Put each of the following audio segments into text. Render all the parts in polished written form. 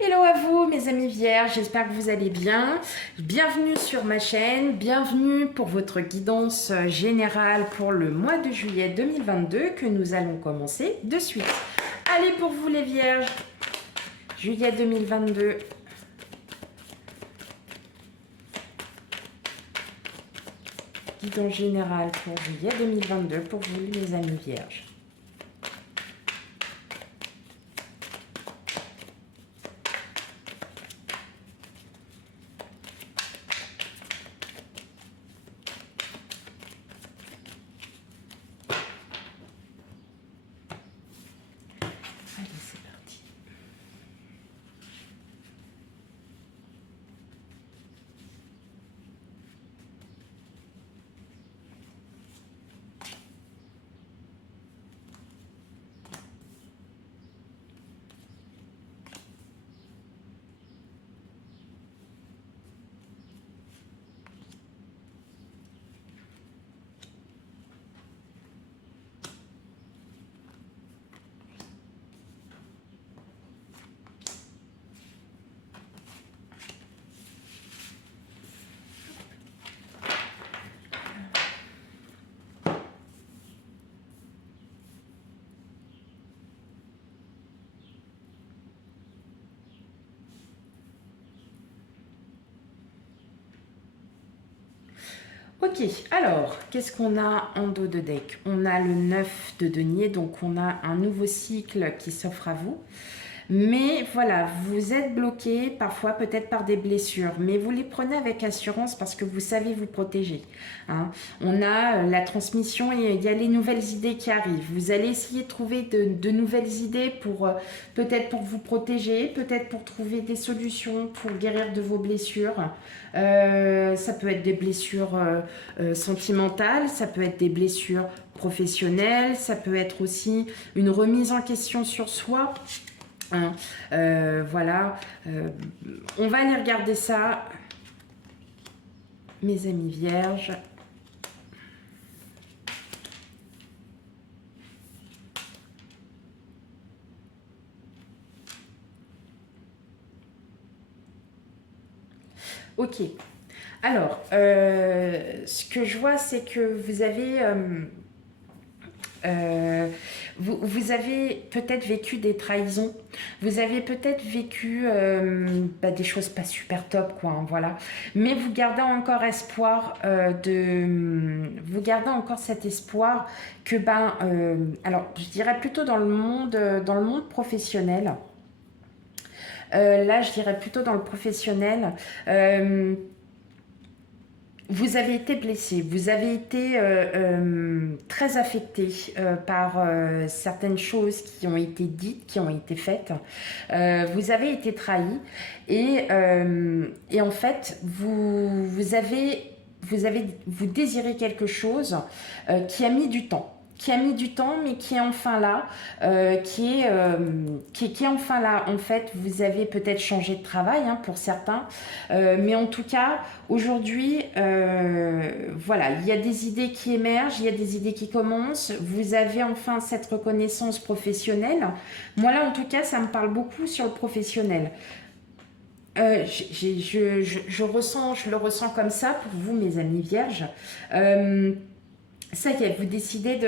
Hello à vous mes amis vierges, j'espère que vous allez bien. Bienvenue sur ma chaîne, bienvenue pour votre guidance générale pour le mois de juillet 2022 que nous allons commencer de suite. Allez pour vous les vierges, juillet 2022. Guidance générale pour juillet 2022 pour vous les amis vierges. Allez, c'est parti. Ok, alors, qu'est-ce qu'on a en dos de deck? On a le 9 de denier, donc on a un nouveau cycle qui s'offre à vous. Mais voilà, vous êtes bloqué parfois peut-être par des blessures, mais vous les prenez avec assurance parce que vous savez vous protéger. Hein. On a la transmission et il y a les nouvelles idées qui arrivent. Vous allez essayer de trouver de nouvelles idées pour peut-être pour vous protéger, peut-être pour trouver des solutions pour guérir de vos blessures. Ça peut être des blessures sentimentales, ça peut être des blessures professionnelles, ça peut être aussi une remise en question sur soi. Hein, voilà, on va aller regarder ça, mes amis vierges. Ok, alors, ce que je vois, c'est que vous avez... vous avez peut-être vécu des trahisons, vous avez peut-être vécu des choses pas super top, quoi, hein, voilà. Mais vous gardez encore espoir vous gardez encore cet espoir que alors je dirais plutôt dans le monde professionnel. Là, je dirais plutôt dans le professionnel. Vous avez été blessé, vous avez été très affecté par certaines choses qui ont été dites, qui ont été faites. Vous avez été trahi et en fait, vous désirez quelque chose qui a mis du temps. Qui a mis du temps, mais qui est enfin là, qui est enfin là. En fait, vous avez peut-être changé de travail hein, pour certains, mais en tout cas, aujourd'hui, voilà, il y a des idées qui émergent, il y a des idées qui commencent. Vous avez enfin cette reconnaissance professionnelle. Moi là, en tout cas, ça me parle beaucoup sur le professionnel. Je le ressens comme ça pour vous, mes amis vierges. Ça y est, vous décidez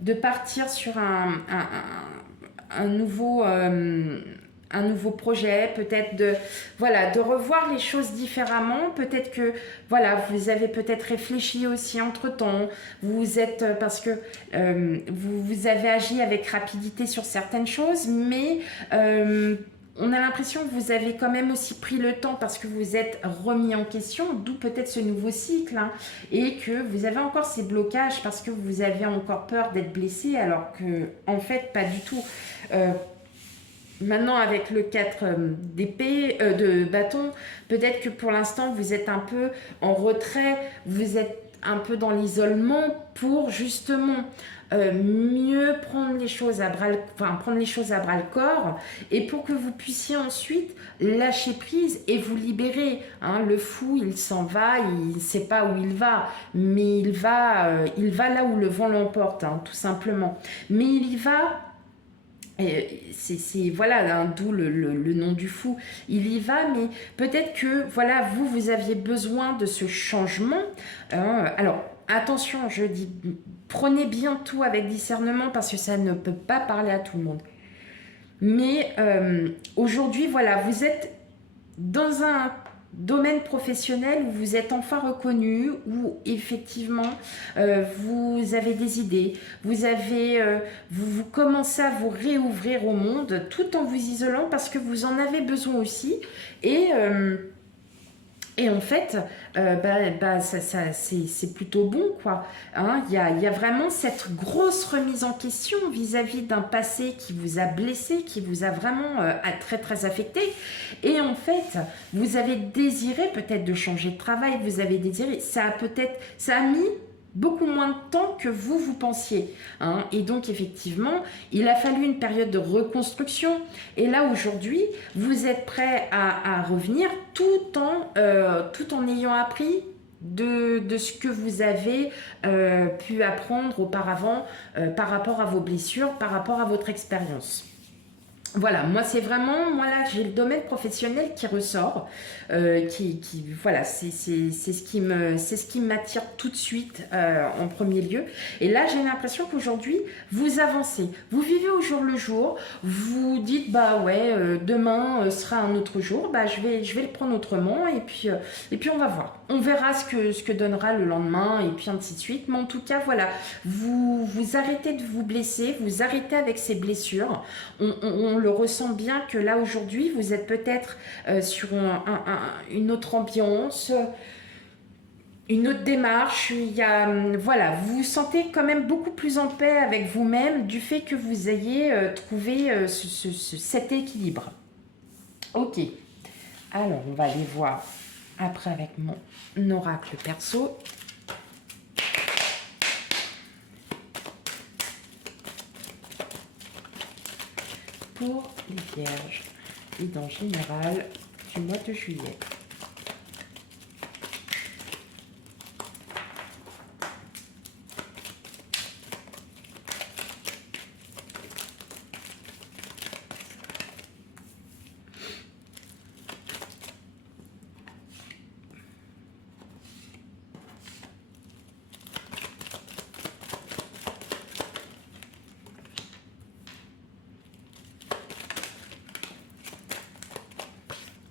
de partir sur un nouveau, un nouveau projet, peut-être de revoir les choses différemment. Peut-être que voilà, vous avez peut-être réfléchi aussi entre-temps. Vous êtes parce que vous avez agi avec rapidité sur certaines choses, mais on a l'impression que vous avez quand même aussi pris le temps parce que vous êtes remis en question, d'où peut-être ce nouveau cycle, hein, et que vous avez encore ces blocages parce que vous avez encore peur d'être blessé, alors que en fait pas du tout. Maintenant, avec le 4 d'épée, de bâton, peut-être que pour l'instant, vous êtes un peu en retrait, vous êtes un peu dans l'isolement pour justement mieux prendre les choses prendre les choses à bras le corps et pour que vous puissiez ensuite lâcher prise et vous libérer. Hein, le fou, il s'en va, il ne sait pas où il va, mais il va là où le vent l'emporte, hein, tout simplement. Mais il y va Voilà, hein, d'où le nom du fou. Il y va, mais peut-être que voilà, vous aviez besoin de ce changement. Alors, attention, je dis, prenez bien tout avec discernement parce que ça ne peut pas parler à tout le monde. Mais aujourd'hui, voilà, vous êtes dans un domaine professionnel où vous êtes enfin reconnu, où effectivement vous avez des idées, vous commencez à vous réouvrir au monde tout en vous isolant parce que vous en avez besoin aussi. Et en fait, c'est plutôt bon, quoi. Hein, y a vraiment cette grosse remise en question vis-à-vis d'un passé qui vous a blessé, qui vous a vraiment très, très affecté. Et en fait, vous avez désiré peut-être de changer de travail, vous avez désiré, ça a mis beaucoup moins de temps que vous pensiez. Hein. Et donc, effectivement, il a fallu une période de reconstruction. Et là, aujourd'hui, vous êtes prêt à revenir tout en ayant appris de ce que vous avez pu apprendre auparavant par rapport à vos blessures, par rapport à votre expérience. Voilà, moi c'est vraiment, moi là j'ai le domaine professionnel qui ressort, voilà, c'est ce qui m'attire tout de suite en premier lieu. Et là j'ai l'impression qu'aujourd'hui vous avancez, vous vivez au jour le jour, vous dites bah ouais demain sera un autre jour, bah je vais le prendre autrement et puis on va voir, on verra ce que donnera le lendemain et puis ainsi de suite. Mais en tout cas voilà, vous arrêtez de vous blesser, vous arrêtez avec ces blessures. On le ressent bien que là aujourd'hui vous êtes peut-être sur une autre ambiance, une autre démarche. Voilà, vous vous sentez quand même beaucoup plus en paix avec vous-même du fait que vous ayez trouvé cet équilibre. Ok, alors on va aller voir après avec mon oracle perso. Pour les vierges et en général du mois de juillet.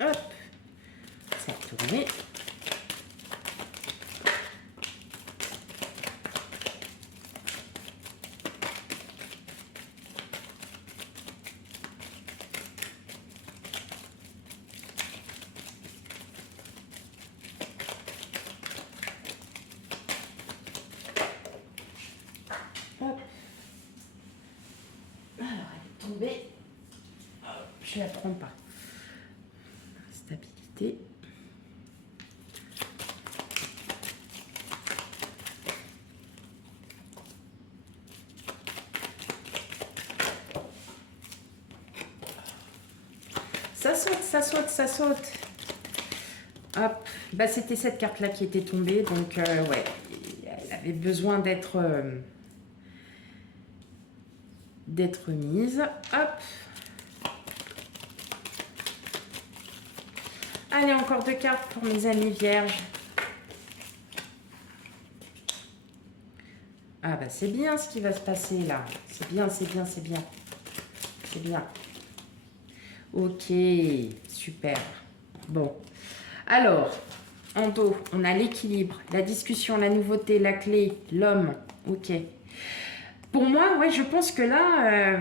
Hop, ça a tourné. Hop. Alors, elle est tombée. Hop, je la prends pas. Stabilité. Ça saute, ça saute, ça saute. Hop, bah c'était cette carte là qui était tombée, donc ouais, elle avait besoin d'être mise. Hop. Allez, encore 2 cartes pour mes amis vierges. Ah bah c'est bien ce qui va se passer là. C'est bien, c'est bien, c'est bien. C'est bien. Ok, super. Bon. Alors, en dos, on a l'équilibre, la discussion, la nouveauté, la clé, l'homme. Ok. Pour moi, ouais, je pense que là,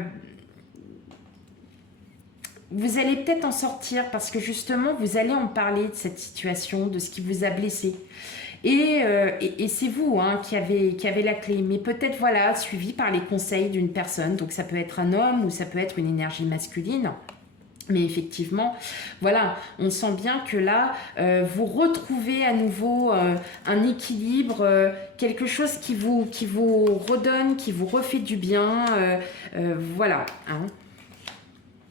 vous allez peut-être en sortir parce que justement, vous allez en parler de cette situation, de ce qui vous a blessé. Et c'est vous hein, qui avez la clé, mais peut-être voilà, suivi par les conseils d'une personne. Donc ça peut être un homme ou ça peut être une énergie masculine. Mais effectivement, voilà, on sent bien que là, vous retrouvez à nouveau un équilibre, quelque chose qui vous redonne, qui vous refait du bien. Voilà. Hein.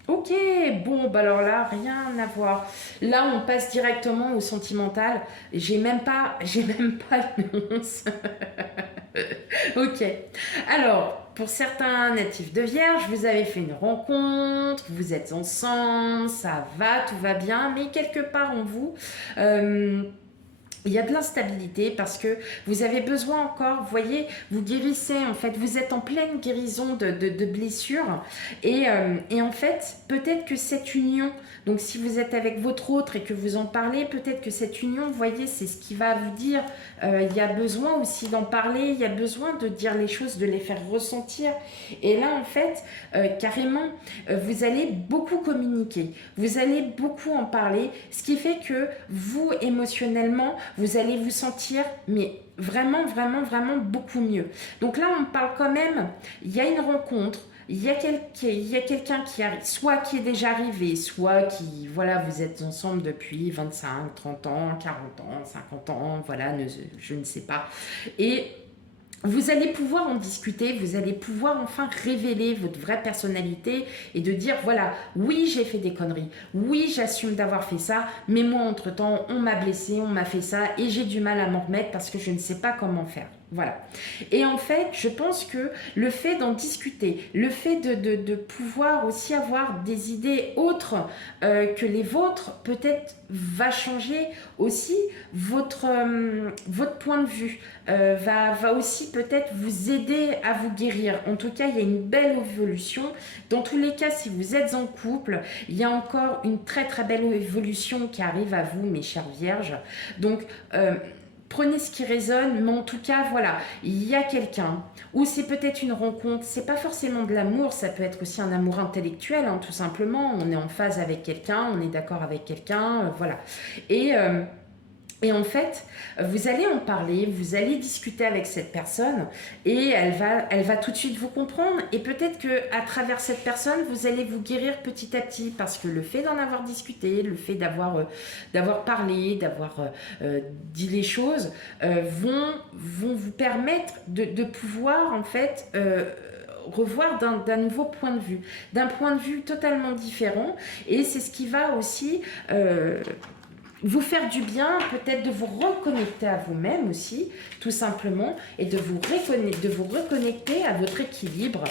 Ok, bon, bah alors là, rien à voir. Là, on passe directement au sentimental. J'ai même pas de nuance. Ok. Alors, pour certains natifs de Vierge, vous avez fait une rencontre, vous êtes ensemble, ça va, tout va bien, mais quelque part en vous, il y a de l'instabilité parce que vous avez besoin encore, vous voyez, vous guérissez en fait, vous êtes en pleine guérison de blessures et en fait, peut-être que cette union, donc si vous êtes avec votre autre et que vous en parlez, peut-être que cette union, vous voyez, c'est ce qui va vous dire, il y a besoin aussi d'en parler, il y a besoin de dire les choses, de les faire ressentir. Et là, en fait, carrément, vous allez beaucoup communiquer, vous allez beaucoup en parler, ce qui fait que vous, émotionnellement, vous allez vous sentir, mais vraiment, vraiment, vraiment beaucoup mieux. Donc là, on parle quand même, il y a une rencontre, il y a quelqu'un qui arrive, soit qui est déjà arrivé, soit qui, voilà, vous êtes ensemble depuis 25, 30 ans, 40 ans, 50 ans, voilà, je ne sais pas. Et vous allez pouvoir en discuter, vous allez pouvoir enfin révéler votre vraie personnalité et de dire, voilà, oui, j'ai fait des conneries, oui, j'assume d'avoir fait ça, mais moi, entre-temps, on m'a blessé, on m'a fait ça et j'ai du mal à m'en remettre parce que je ne sais pas comment faire. Voilà. Et en fait, je pense que le fait d'en discuter, le fait de pouvoir aussi avoir des idées autres que les vôtres, peut-être va changer aussi votre point de vue, va aussi peut-être vous aider à vous guérir. En tout cas, il y a une belle évolution. Dans tous les cas, si vous êtes en couple, il y a encore une très très belle évolution qui arrive à vous, mes chères vierges. Donc, prenez ce qui résonne, mais en tout cas, voilà, il y a quelqu'un, ou c'est peut-être une rencontre, c'est pas forcément de l'amour, ça peut être aussi un amour intellectuel, hein, tout simplement, on est en phase avec quelqu'un, on est d'accord avec quelqu'un, voilà. Et en fait, vous allez en parler, vous allez discuter avec cette personne et elle va tout de suite vous comprendre. Et peut-être qu'à travers cette personne, vous allez vous guérir petit à petit parce que le fait d'en avoir discuté, le fait d'avoir parlé, d'avoir dit les choses vont vous permettre de pouvoir en fait revoir d'un nouveau point de vue, d'un point de vue totalement différent. Et c'est ce qui va aussi vous faire du bien, peut-être de vous reconnecter à vous-même aussi, tout simplement, et de vous reconnecter à votre équilibre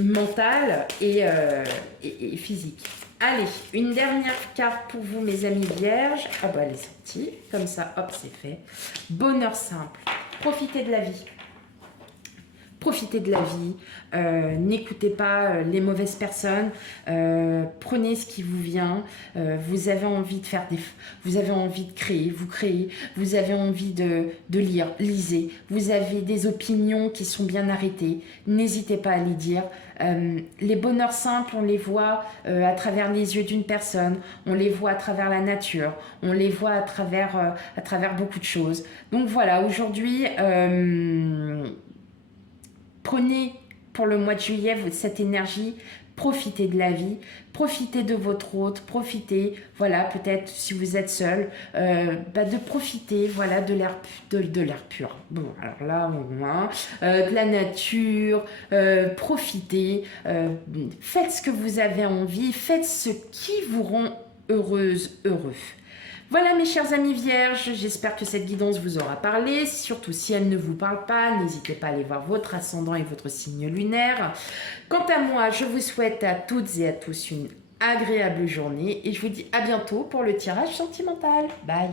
mental et physique. Allez, une dernière carte pour vous, mes amis vierges. Ah bah, elle est sortie, comme ça, hop, c'est fait. Bonheur simple, profitez de la vie. Profitez de la vie, n'écoutez pas les mauvaises personnes, prenez ce qui vous vient, vous avez envie de faire vous avez envie de créer, vous créez, vous avez envie de lire, lisez, vous avez des opinions qui sont bien arrêtées, n'hésitez pas à les dire. Les bonheurs simples, on les voit à travers les yeux d'une personne, on les voit à travers la nature, on les voit à travers beaucoup de choses. Donc voilà, aujourd'hui, prenez pour le mois de juillet cette énergie, profitez de la vie, profitez de votre hôte, profitez, voilà, peut-être si vous êtes seul, de profiter, voilà, de l'air pur. Bon, alors là, de la nature, profitez, faites ce que vous avez envie, faites ce qui vous rend heureuse, heureux. Voilà mes chers amis vierges, j'espère que cette guidance vous aura parlé, surtout si elle ne vous parle pas, n'hésitez pas à aller voir votre ascendant et votre signe lunaire. Quant à moi, je vous souhaite à toutes et à tous une agréable journée et je vous dis à bientôt pour le tirage sentimental. Bye.